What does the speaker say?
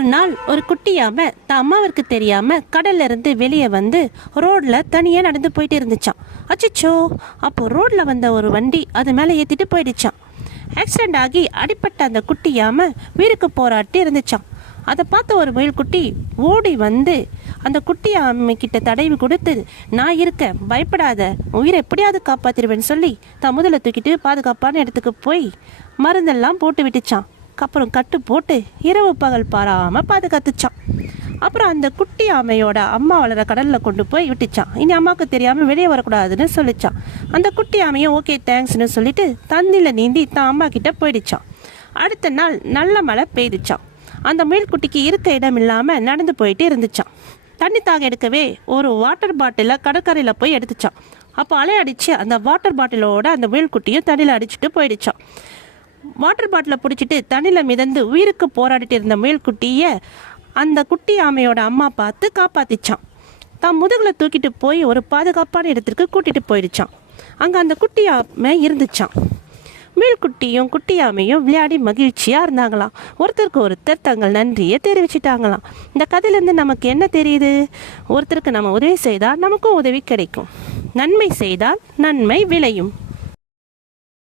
ஒரு நாள் ஒரு குட்டி யாமை தான் அம்மாவிற்கு தெரியாம கடல்ல இருந்து வெளியே வந்து ரோட்ல தனியா நடந்து போயிட்டு இருந்துச்சான். அச்சோ! அப்போ ரோட்ல வந்த ஒரு வண்டி அது மேலே ஏத்திட்டு போயிடுச்சான். ஆக்சிடென்ட் ஆகி அடிப்பட்ட அந்த குட்டி யாமை உயிருக்கு போராட்டி இருந்துச்சான். அதை பார்த்த ஒரு முயல் குட்டி ஓடி வந்து அந்த குட்டி யாமை கிட்ட தடவி கொடுத்து, நான் இருக்கேன், பயப்படாத, உயிரை எப்படியாவது காப்பாத்திடுவேன்னு சொல்லி தான் முதல்ல தூக்கிட்டு பாதுகாப்பான இடத்துக்கு போய் மருந்தெல்லாம் போட்டு விட்டுச்சான். அப்புறம் கட்டு போட்டு இரவு பகல் பாராமல் பாதுகாத்துச்சான். அப்புறம் அந்த குட்டி ஆமையோட அம்மா வளர கடலில் கொண்டு போய் விட்டுச்சான். இனி அம்மாவுக்கு தெரியாமல் வெளியே வரக்கூடாதுன்னு சொல்லிச்சான். அந்த குட்டி ஆமையும் ஓகே தேங்க்ஸ்னு சொல்லிட்டு தண்ணியில் நீந்தி தான் அம்மா கிட்ட போயிடுச்சான். அடுத்த நாள் நல்ல மழை பெய்துச்சான். அந்த முயல் குட்டிக்கு இருக்க இடம் இல்லாமல் நடந்து போயிட்டு இருந்துச்சான். தண்ணி தாக எடுக்கவே ஒரு வாட்டர் பாட்டிலை கடற்கரையில் போய் எடுத்துச்சான். அப்போ அலை அடித்து அந்த வாட்டர் பாட்டிலோட அந்த முயல் குட்டியும் தண்ணியில் அடிச்சுட்டு போயிடுச்சான். வாட்டர் பாட்டிலை பிடிச்சிட்டு தண்ணியில் மிதந்து உயிருக்கு போராடிட்டு இருந்த முயல் குட்டியை அந்த குட்டி ஆமையோட அம்மா பார்த்து காப்பாத்திச்சான். தான் முதுகில் தூக்கிட்டு போய் ஒரு பாதுகாப்பான இடத்திற்கு கூட்டிட்டு போயிடுச்சான். அங்கே அந்த குட்டி ஆமை இருந்துச்சான். முயல் குட்டியும் குட்டி ஆமையும் விளையாடி மகிழ்ச்சியாக இருந்தாங்களாம். ஒருத்தருக்கு ஒருத்தர் தங்கள் நன்றியை தெரிவிச்சிட்டாங்களாம். இந்த கதையிலேருந்து நமக்கு என்ன தெரியுது? ஒருத்தருக்கு நம்ம உதவி செய்தால் நமக்கும் உதவி கிடைக்கும். நன்மை செய்தால் நன்மை விளையும்.